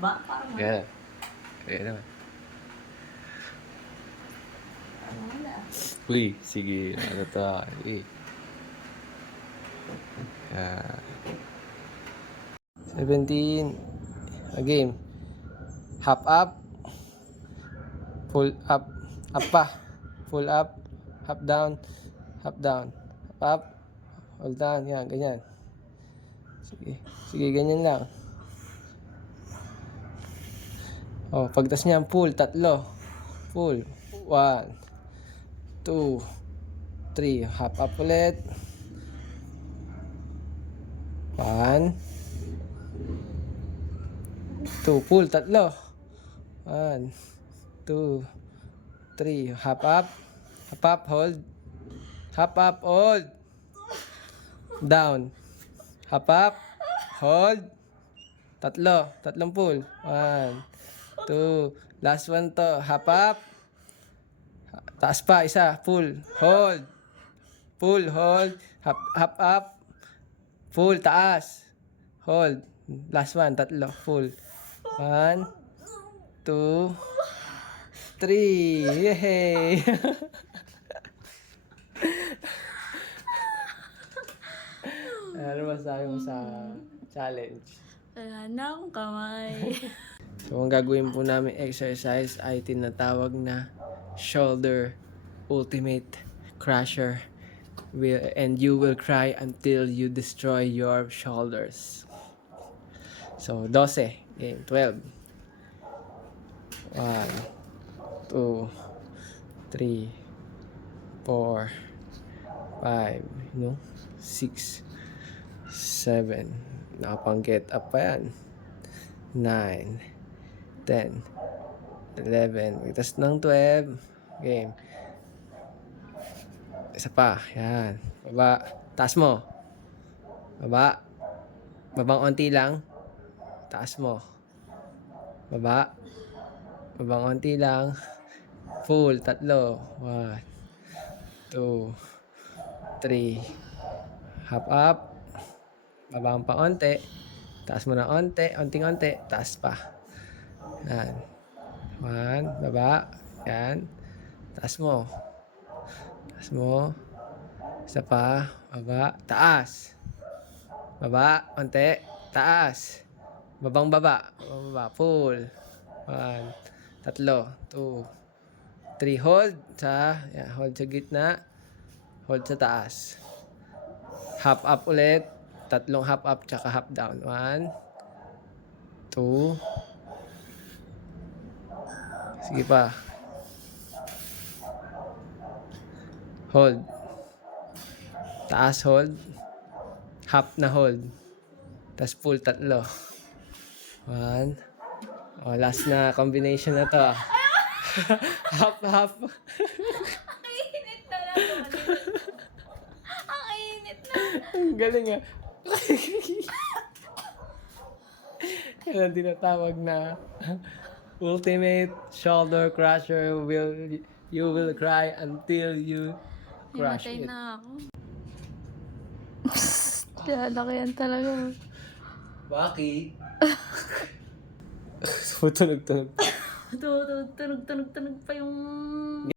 ba? Parang Yan. Ayan naman. Parang wala. Uy, sige. Ano to? Eh. Yan. 17. A game. Half up. Full up. Up pa. Full up. Half down. Half down. Half up. Hold down. Yan, ganyan. Sige. Sige, ganyan lang. Oh, pagtas niyan, full. Tatlo. Full. One. Two. Three. Half up ulit. One. Two. Full. Tatlo. One. Two. Three. Half up. Half up. Hold. Half up. Hold. Down. Half up. Hold. Tatlo. Tatlong pull. One. Two. Last one to. Half up. Taas pa. Isa. Pull. Hold. Pull. Hold. Half, half up. Full. Taas. Hold. Last one. Tatlo. Full. One. Two. Three. Yay! ano masabi mo sa challenge? Wala na akong kamay. So, ang gagawin po namin exercise ay tinatawag na shoulder ultimate crusher. Will, and you will cry until you destroy your shoulders. So, 12. Game, 12. 1, 2, 3, 4, 5, no? 6, 7. Nakapang get up pa yan. 9, 10, 11, itas ng 12, game. Isa pa, yan. Baba, taas mo. Baba. Babang onti lang. Taas mo. Baba. Babang onti lang. Full, tatlo. One, two, three. Hop up. Babang pa onti. Taas mo na onti, onting-onti. Taas pa. Yan. One, baba. Yan. Taas mo. Taas mo. Isa pa. Baba. Taas. Baba. Onte. Taas. Babang baba. Babang baba. Full. One. Tatlo. Two. Three. Hold sa, yan, hold sa gitna. Hold sa taas. Half up ulit. Tatlong half up tsaka half down. One. Two. Sige pa. Hold. Taas hold. Half na hold. Tapos full tatlo. One. Oh, last na combination na to. ah. half, half. Ang init na. Ang galing ah. Yan ang tinatawag na ultimate shoulder crusher will you will cry until you crush it. na ako. Lalaki yan talaga. Bakit? Tunog-tunog. Tunog, tunog, tunog, tunog pa yung